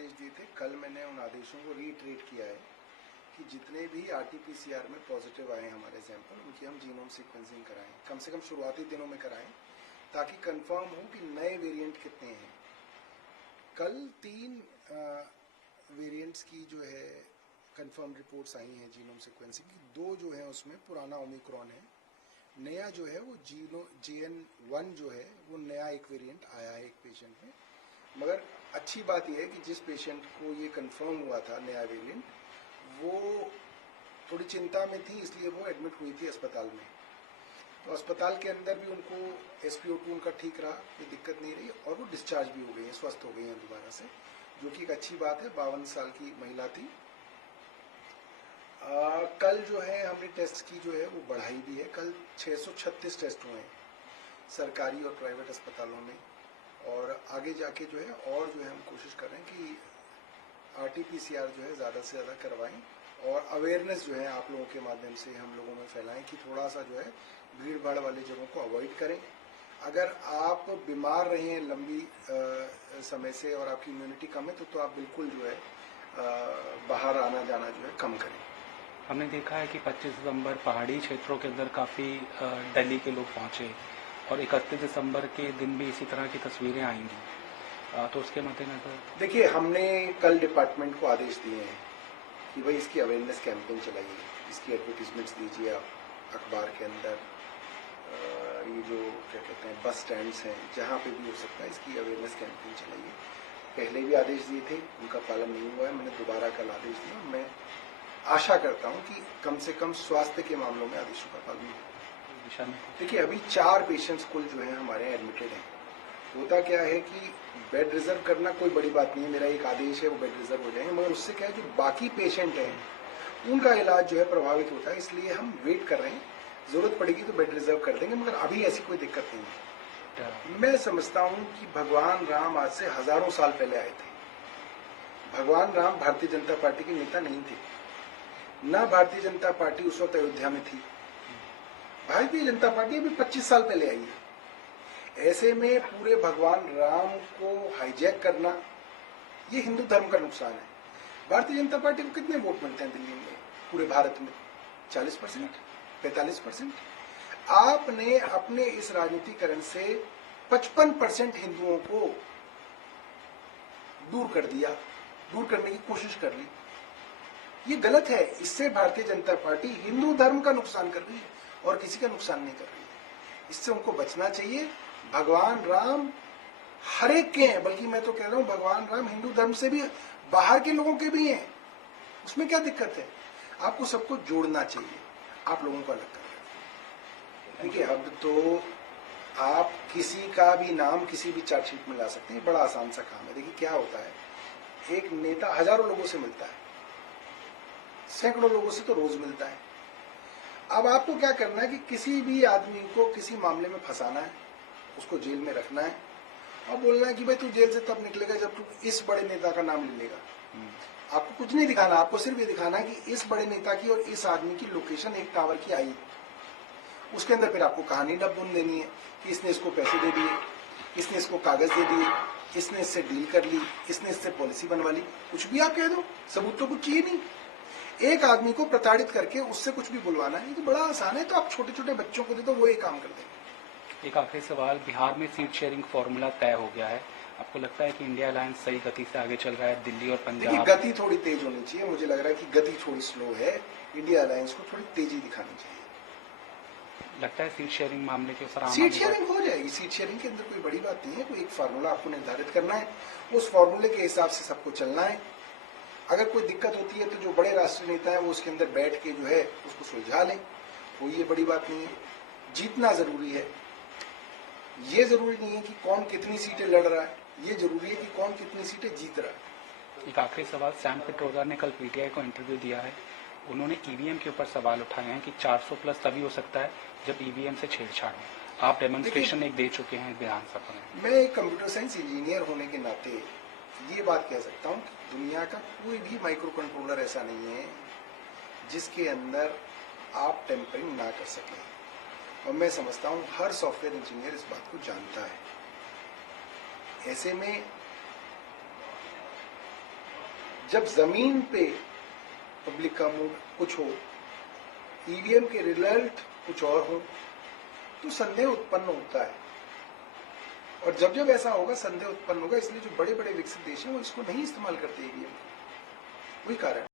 आदेश दिए थे, कल मैंने उन आदेशों को रीट्रेट किया है कि जितने भी आरटीपीसीआर में पॉजिटिव आए हमारे सैंपल, उनकी हम जीनोम सीक्वेंसिंग कराएं, कम से कम शुरुआती दिनों में कराएं, ताकि कंफर्म हो कि नए वेरिएंट कितने हैं। कल 3 वेरिएंट्स की जो है कंफर्म रिपोर्ट्स आई हैं जीनोम सीक्वेंसिंग की। 2 जो है उसमें पुराना ओमिक्रॉन है, नया जो है वो JN1 जो है वो नया एक वेरिएंट आया है एक पेशेंट में। मगर अच्छी बात यह है कि जिस पेशेंट को ये कंफर्म हुआ था नया वेरिएंट, वो थोड़ी चिंता में थी, इसलिए वो एडमिट हुई थी अस्पताल में। तो अस्पताल के अंदर भी उनको SpO2 उनका ठीक रहा, कोई दिक्कत नहीं रही, और वो डिस्चार्ज भी हो गई हैं, स्वस्थ हो गई हैं दोबारा से, जो कि एक अच्छी बात है। 52 साल की महिला थी। कल जो है हमने टेस्ट की जो है वो बढ़ाई भी है। कल 636 टेस्ट हुए हैं सरकारी और प्राइवेट अस्पतालों में, और आगे जाके जो है और जो है हम कोशिश कर रहे हैं कि RT-PCR जो है ज़्यादा से ज़्यादा करवाएं, और अवेयरनेस जो है आप लोगों के माध्यम से हम लोगों में फैलाएं कि थोड़ा सा जो है भीड़ भाड़ वाली जगहों को अवॉइड करें। अगर आप बीमार रहे हैं लंबी समय से और आपकी इम्यूनिटी कम है तो आप बिल्कुल जो है बाहर आना जाना जो है कम करें। हमने देखा है कि 25 दिसंबर पहाड़ी क्षेत्रों के अंदर काफ़ी दिल्ली के लोग पहुंचे, और 31 दिसंबर के दिन भी इसी तरह की तस्वीरें आएंगी, तो उसके मद्देनजर देखिए, हमने कल डिपार्टमेंट को आदेश दिए हैं कि भाई इसकी अवेयरनेस कैंपेन चलाइए, इसकी एडवर्टीजमेंट्स दीजिए आप अखबार के अंदर, ये जो क्या कहते हैं बस स्टैंड्स हैं, जहाँ पे भी हो सकता है इसकी अवेयरनेस कैंपेन चलाइए। पहले भी आदेश दिए थे, उनका पालन नहीं हुआ है, मैंने दोबारा कल आदेश दिया। मैं आशा करता हूं कि कम से कम स्वास्थ्य के मामलों में आदेशों का पालन हो। देखिए, अभी 4 पेशेंट्स कुल जो है हमारे यहाँ एडमिटेड हैं। होता क्या है कि बेड रिजर्व करना कोई बड़ी बात नहीं है, मेरा एक आदेश है वो बेड रिजर्व हो जाएंगे, मगर उससे क्या है जो बाकी पेशेंट हैं उनका इलाज जो है प्रभावित होता है, इसलिए हम वेट कर रहे हैं। जरूरत पड़ेगी तो बेड रिजर्व कर देंगे, मगर अभी ऐसी कोई दिक्कत नहीं है। मैं समझता हूं कि भगवान राम आज से हजारों साल पहले आए थे। भगवान राम भारतीय जनता पार्टी के नेता नहीं थे, ना भारतीय जनता पार्टी उस वक्त अयोध्या में थी। भारतीय जनता पार्टी अभी 25 साल पहले आई है। ऐसे में पूरे भगवान राम को हाईजैक करना, ये हिंदू धर्म का नुकसान है। भारतीय जनता पार्टी को कितने वोट मिलते हैं दिल्ली में, पूरे भारत में? 40%, 45%। आपने अपने इस राजनीतिकरण से 55% हिंदुओं को दूर कर दिया, दूर करने की कोशिश कर ली। ये गलत है। इससे भारतीय जनता पार्टी हिंदू धर्म का नुकसान कर रही है और किसी का नुकसान नहीं कर रही है। इससे उनको बचना चाहिए। भगवान राम हर एक के हैं, बल्कि मैं तो कह रहा हूं भगवान राम हिंदू धर्म से भी बाहर के लोगों के भी हैं। उसमें क्या दिक्कत है? आपको सबको जोड़ना चाहिए, आप लोगों को अलग करना। देखिए, अब तो आप किसी का भी नाम किसी भी चार्जशीट में ला सकते हैं, बड़ा आसान सा काम है। देखिए क्या होता है, एक नेता हजारों लोगों से मिलता है, सैकड़ों लोगों से तो रोज मिलता है। अब आपको क्या करना है कि किसी भी आदमी को किसी मामले में फंसाना है, उसको जेल में रखना है और बोलना है कि भाई तू जेल से तब निकलेगा जब तू इस बड़े नेता का नाम ले लेगा। आपको कुछ नहीं दिखाना, आपको सिर्फ ये दिखाना है कि इस बड़े नेता की और इस आदमी की लोकेशन एक टावर की आई। उसके अंदर फिर आपको कहानी बुन देनी है कि इसने इसको पैसे दे दिए, इसने इसको कागज दे दिए, इसने इससे डील कर ली, इसने इससे पॉलिसी बनवा ली। कुछ भी आप कह दो, सबूत तो कुछ चाहिए नहीं। एक आदमी को प्रताड़ित करके उससे कुछ भी बुलवाना है, ये तो बड़ा आसान है। तो आप छोटे छोटे बच्चों को दे दो, वो एक काम कर देंगे। एक आखिरी सवाल, बिहार में सीट शेयरिंग फॉर्मूला तय हो गया है, आपको लगता है कि इंडिया अलायंस सही गति से आगे चल रहा है? दिल्ली और पंजाब, देखिए, गति थोड़ी तेज होनी चाहिए। मुझे लग रहा है कि गति थोड़ी स्लो है। इंडिया अलायंस को थोड़ी तेजी दिखानी चाहिए। लगता है सीट शेयरिंग मामले के ऊपर सीट शेयरिंग हो जाएगी। सीट शेयरिंग के अंदर कोई बड़ी बात नहीं है। कोई एक फार्मूला आपको निर्धारित करना है, उस फार्मूले के हिसाब से सबको चलना है। अगर कोई दिक्कत होती है तो जो बड़े राष्ट्रीय नेता है वो उसके अंदर बैठ के जो है उसको सुलझा लें, कोई ये बड़ी बात नहीं है। जीतना जरूरी है, ये जरूरी नहीं है कि कौन कितनी सीटें लड़ रहा है, ये जरूरी है कि कौन कितनी सीटें जीत रहा है। एक आखिरी सवाल, सैम पिट्रोदा ने कल पीटीआई को इंटरव्यू दिया है, उन्होंने ईवीएम के ऊपर सवाल उठाए हैं कि 400 प्लस तभी हो सकता है जब ईवीएम से छेड़छाड़ हो। आप डेमोन्स्ट्रेशन एक दे चुके हैं विधानसभा में। मैं एक कंप्यूटर साइंस इंजीनियर होने के नाते ये बात कह सकता हूँ कि दुनिया का कोई भी माइक्रो कंट्रोलर ऐसा नहीं है जिसके अंदर आप टेम्परिंग ना कर सकें, और मैं समझता हूँ हर सॉफ्टवेयर इंजीनियर इस बात को जानता है। ऐसे में जब जमीन पे पब्लिक का मूड कुछ हो, ईवीएम के रिजल्ट कुछ और हो, तो संदेह उत्पन्न होता है। और जब जब ऐसा होगा संदेह उत्पन्न होगा, इसलिए जो बड़े बड़े विकसित देश हैं वो इसको नहीं इस्तेमाल करते ईवीएम, वही कारण है।